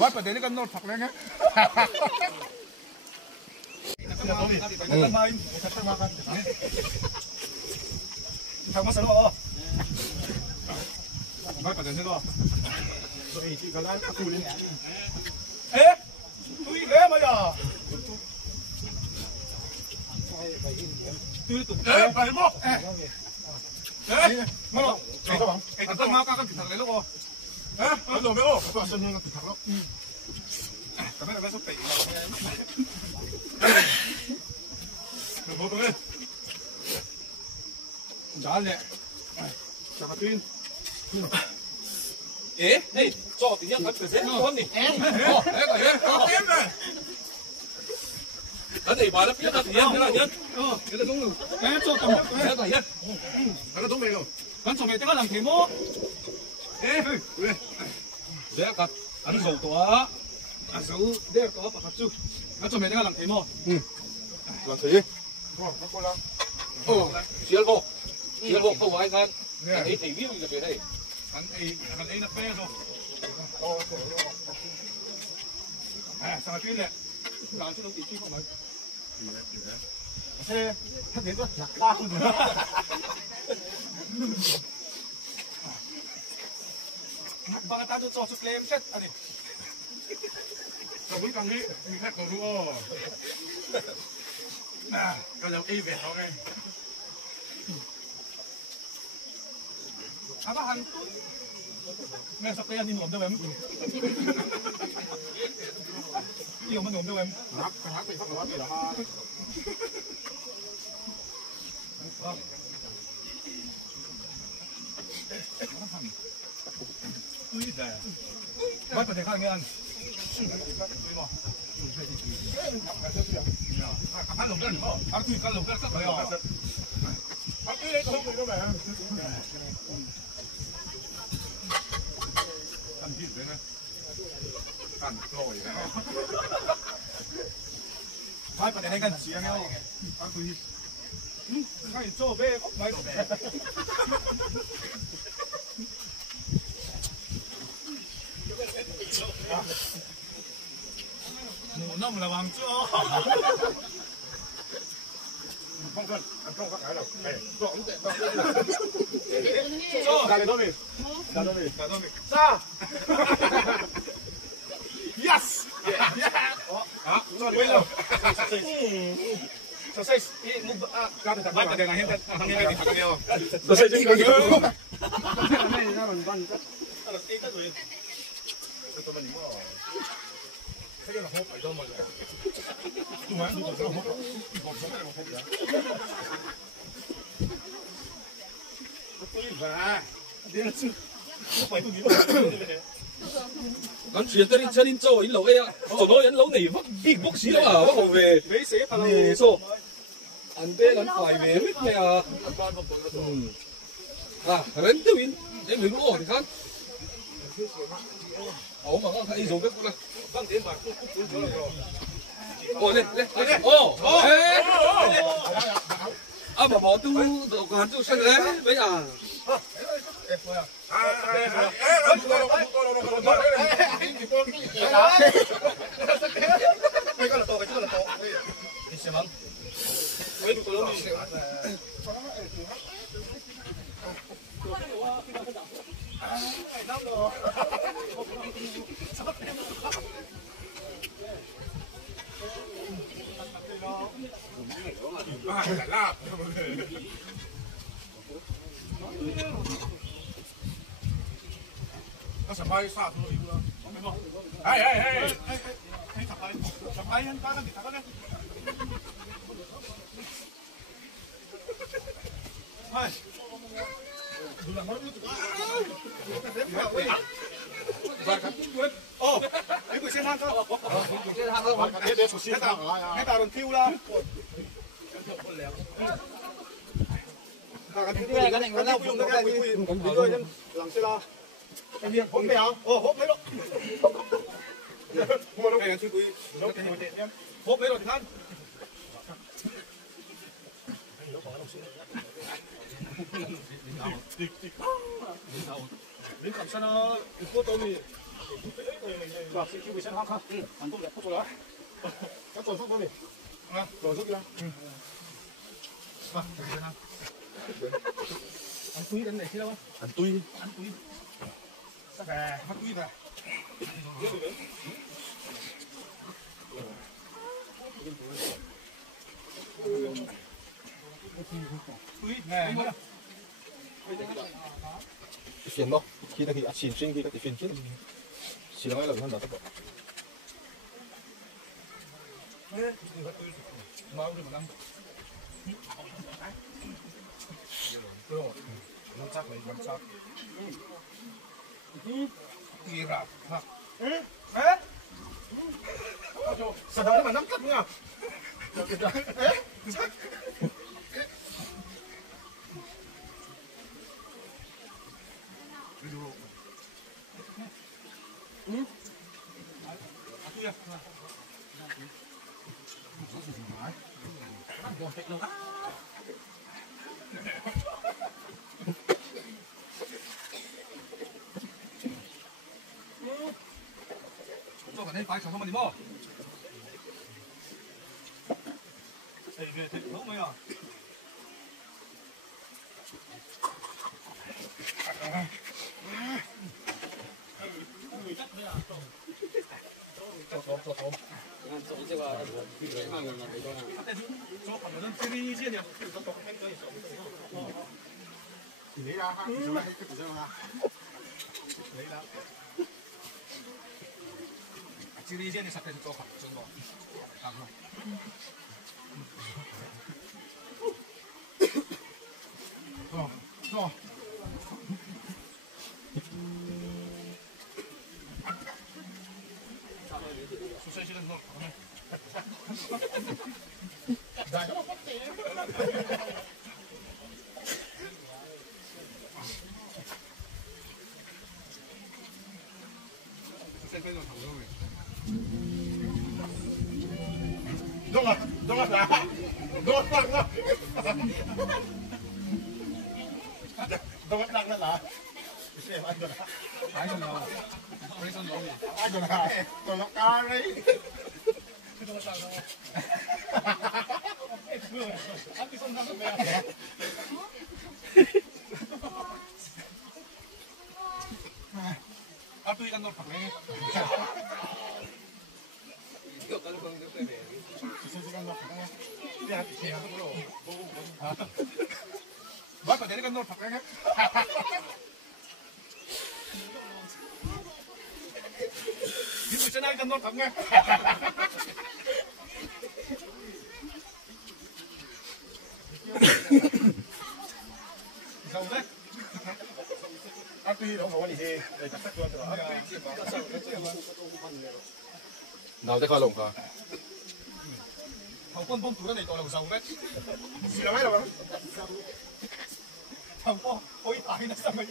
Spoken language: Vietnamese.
Bắt vào đấy nó cần nốt phật lên nhé. Thằng mất sẵn rồi. Bắt vào đấy rồi. Rồi chị cần ăn củ đi. Ê, tôi ghé bây giờ. Tôi tụt. Ê, phải không? Ê, mau. Cái con mau các thằng lấy lúc rồi. Ê, nó đồ mấy ô. Tôi xin những cái thằng đó. Cảm ơn các số tỷ. Một cái. Trả lẹ. Trả mặt tin. Ê, này, cho tí nhất thật sẽ không nhỉ? Ê, cái này. Cái này bà nó biết là tí nhất, cái này nhất. Cái này đúng rồi. Cái cho tầm nhất. Cái này nhất. Cái nó đúng rồi. Con chồng mày chắc là làm thế mô. Ê, để cả ăn dầu to. Ăn dầu để có bạc hạt chú. Con chồng mày chắc là làm thế mô. Làm thế. Xuyên vô. Xuyên vô không ai gan. Anh ấy thấy view là về đây. Anh ấy là phê rồi. À, sao mà nè. Làm cho nó tí chi không mấy. Thế, thằng ấy rất là ta không được. Bang ta cho chút lem chết anh ấy. Rồi quý càng đi, mình khách cầu đua. Nè, cái dòng y về thôi đây. À bác hàng nghe sắp đây đi ngủ đâu em? Đi ngủ đâu em? Hát thì phát nói gì đó. Bắt vào để khai nghe ăn. Ăn lồng gần không? Ăn tùy ăn lồng gần sắp rồi. Ăn tùy đấy không có vẻ. Ăn thịt đấy này. Ăn rồi đấy. Bắt vào để khai gần xí nghe không? Ăn tùy. Khai cho về không mấy. Ngủ nông là bằng chưa? Không cần, không có cái đâu. Cũng tệ đâu. Ra đây đâu mình? Ra đâu mình? Ra đâu mình? Ra. Yes. Đó, rồi quên rồi. Sao xây? Ra từ thằng bắt từ này hết thằng này thằng này không? Sao xây trên cái nữa? Này ra bằng văn tất. Nó tí tất rồi. Tôi mình có cái là hộp phải đâu mà đúng không? Đúng rồi, hộp sống này một hộp đó. Tôi đi vào. Đi là chứ. Không phải tôi nghĩ vào. Hắn chuyển tới chân đi cho in lẩu ấy ạ. Chỗ đó in lẩu này vắt bị bốc xí đâu à, bắt đầu về. Nè số. Anh bé hắn phải về hết mẹ à. À, hắn tiêu in. Em đừng có thì khác. Ủa mà con thấy dùng cái con này. Vâng thế mà cũng rồi. Ồ lên. Ồ. À mà bỏ tu đồ còn tu sang đấy bây giờ. Nó sập bay xa thôi nữa. Hey. Sập bay anh ta đang bị thằng đấy. Hai. Dù là món nữa. Ồ, cái người xe thang cơ. Xe thang cơ. Để số xe thang. Ngay ta đồn thiêu la. Cái này nó dùng cái gì làm xe la. Cái gì hốp mèo? Hốp lấy đó. Mua đâu? Cái này quý. Hốp lấy rồi thì than. Đến cảm sao nó cô tôi Rồi, xin chú bị xem không? Anh tôi đẹp không rồi. Các tôi không có gì. Rồi giúp đi ra. Vâng, ăn túi đến này chứ đâu? Ăn túi. Sắc về, bắt túi về. Túi này. phiền đâu khi là khi xin xin khi là phiền chứ xin nói là nó tốc độ Mau đi mà năm. Rồi, nó chắc này, nó chắc. Kia ra, ha. Sao đó mà nắm cắt nha.做反正摆手上嘛，你摸。哎，别头没有。你啦，你做咩？你做咩？你啦。这里现在啥子做法？真的，看看。走走。出生的时候，Đúng rồi là đúng rồi đúng rồi là xem anh rồi ai rồi ai rồi tôi nó cao đấy 아, 또 이간 널 박네. 맞다, 내리간 널 박네. 이거 있잖아, 이간 널 박네. 이상한데? 아, 또 이런 거 원이 해. chắc chắc luôn rồi. nào sẽ coi lồng cả thằng quân bông túi này to là giàu đấy. Xì là mấy đâu? Thằng po, ôi tài nó sao vậy?